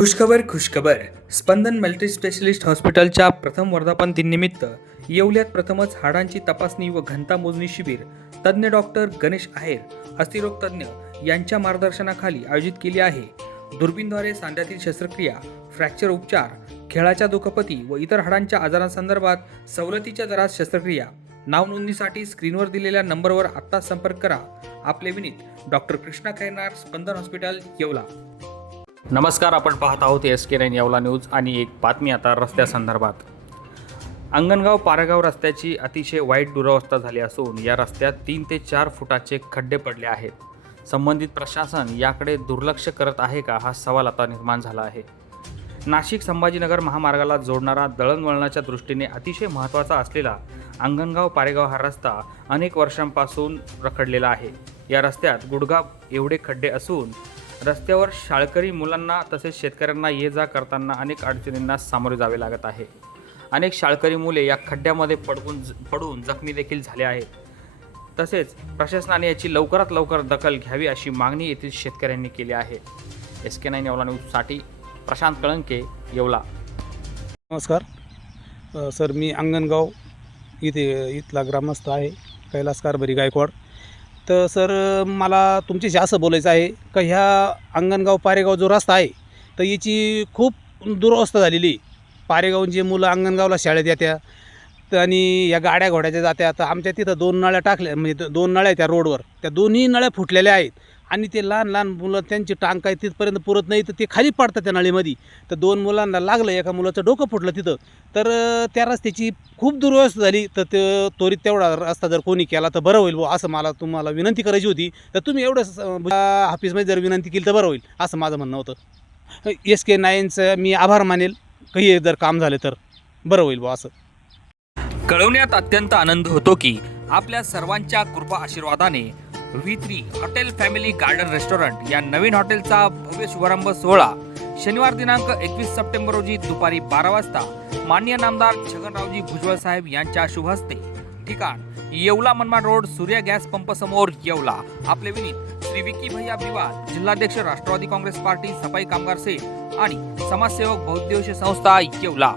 खुशखबर खुशखबर. स्पंदन multi specialist हॉस्पिटलच्या प्रथम वर्धापन दिननिमित्त येवल्यात प्रथमच हाडांची तपासणी व घनता मोजणी शिबिर तज्ज्ञ डॉक्टर गणेश आहेर अस्थिरोग तज्ज्ञ यांच्या मार्गदर्शनाखाली आयोजित केली आहे. दुर्बीनद्वारे सांध्यातील शस्त्रक्रिया फ्रॅक्चर उपचार खेळाच्या दुखापती व इतर हाडांच्या आजारांसंदर्भात सवलतीच्या दरात शस्त्रक्रिया नावनोंदणीसाठी स्क्रीनवर दिलेल्या नंबरवर आत्ताच संपर्क करा. आपले विनीत डॉक्टर कृष्णा खैरनार स्पंदन हॉस्पिटल येवला. नमस्कार आपण पाहत आहोत S K nine Yeola news आणि एक बातमी आता रस्त्यासंदर्भात अंगणगाव पारगाव रस्त्याची अतिशय वाईट दुरावस्था झाली असून या रस्त्यात तीन ते चार फुटाचे खड्डे पडले आहेत. संबंधित प्रशासन याकडे दुर्लक्ष करत आहे का हा सवाल आता निर्माण झाला आहे. नाशिक संभाजीनगर महामार्गाला जोडणारा दळणवळणाच्या दृष्टीने अतिशय महत्त्वाचा असलेला अंगणगाव पारेगाव हा रस्ता अनेक वर्षांपासून रखडलेला आहे. या रस्त्यात गुडघा एवढे खड्डे असून रस्त्यावर शाळकरी मुलांना तसेच शेतकऱ्यांना ये जा करताना अनेक अडचणींना सामोरे जावे लागत आहे. अनेक शाळकरी मुले या खड्ड्यामध्ये पडकून पडून जखमी देखील झाले आहेत. तसेच प्रशासनाने याची लवकरात लवकर दखल घ्यावी अशी मागणी येथील शेतकऱ्यांनी केली आहे. एस के नाईन येवला न्यूजसाठी प्रशांत कळंके येवला. नमस्कार. सर मी अंगणगाव इथे इथला ग्रामस्थ आहे कैलास कारभारी गायकवाड. तर सर मला तुमच्याशी असं बोलायचं आहे का ह्या अंगणगाव पारेगाव जो रस्ता आहे तर याची खूप दुरवस्था झालेली आहे. जे मुलं अंगणगावला शाळेत येत्या तर आणि या गाड्या घोड्याच्या जात्या तर आमच्या तिथं दोन नळ्या टाकल्या म्हणजे दोन नळ्या आहेत त्या रोडवर त्या दोन्ही नळ्या फुटलेल्या आहेत आणि ते लहान लहान मुलं त्यांची टांग काय तिथपर्यंत पुरत नाही तर ते खाली पाडतात त्या नळीमध्ये. तर दोन मुलांना लागलं एका मुलाचं डोकं फुटलं तिथं. तर त्या रस्त्याची खूप दुर्व्यवस्था झाली. तर ते त्वरित तेवढा रस्ता जर कोणी केला तर बरं होईल बुवा असं मला तुम्हाला विनंती करायची होती. तर तुम्ही एवढं स- ऑफिसमध्ये जर विनंती केली तर बरं होईल असं माझं म्हणणं होतं. एस के नाईनचं मी आभार मानेल. काही जर काम झालं तर बरं होईल बुवा असं. कळवण्यात अत्यंत आनंद होतो की आपल्या सर्वांच्या कृपा आशीर्वादाने V three hotel family garden restaurant या नवीन हॉटेलचा भव्य शुभारंभ सोहळा शनिवार दिनांक एकवीस सप्टेंबर रोजी दुपारी बारा वाजता मान्य नामदार छगनरावजी भुजबळ साहेब यांच्या शुभ हस्ते. ठिकाण Yeola Manmad road Surya gas pump समोर येवला. आपले विनीत श्री विकी भैया विवाद जिल्हाध्यक्ष राष्ट्रवादी काँग्रेस पार्टी सफाई कामगार सेल आणि समाजसेवक बहुद्देशीय संस्था येवला.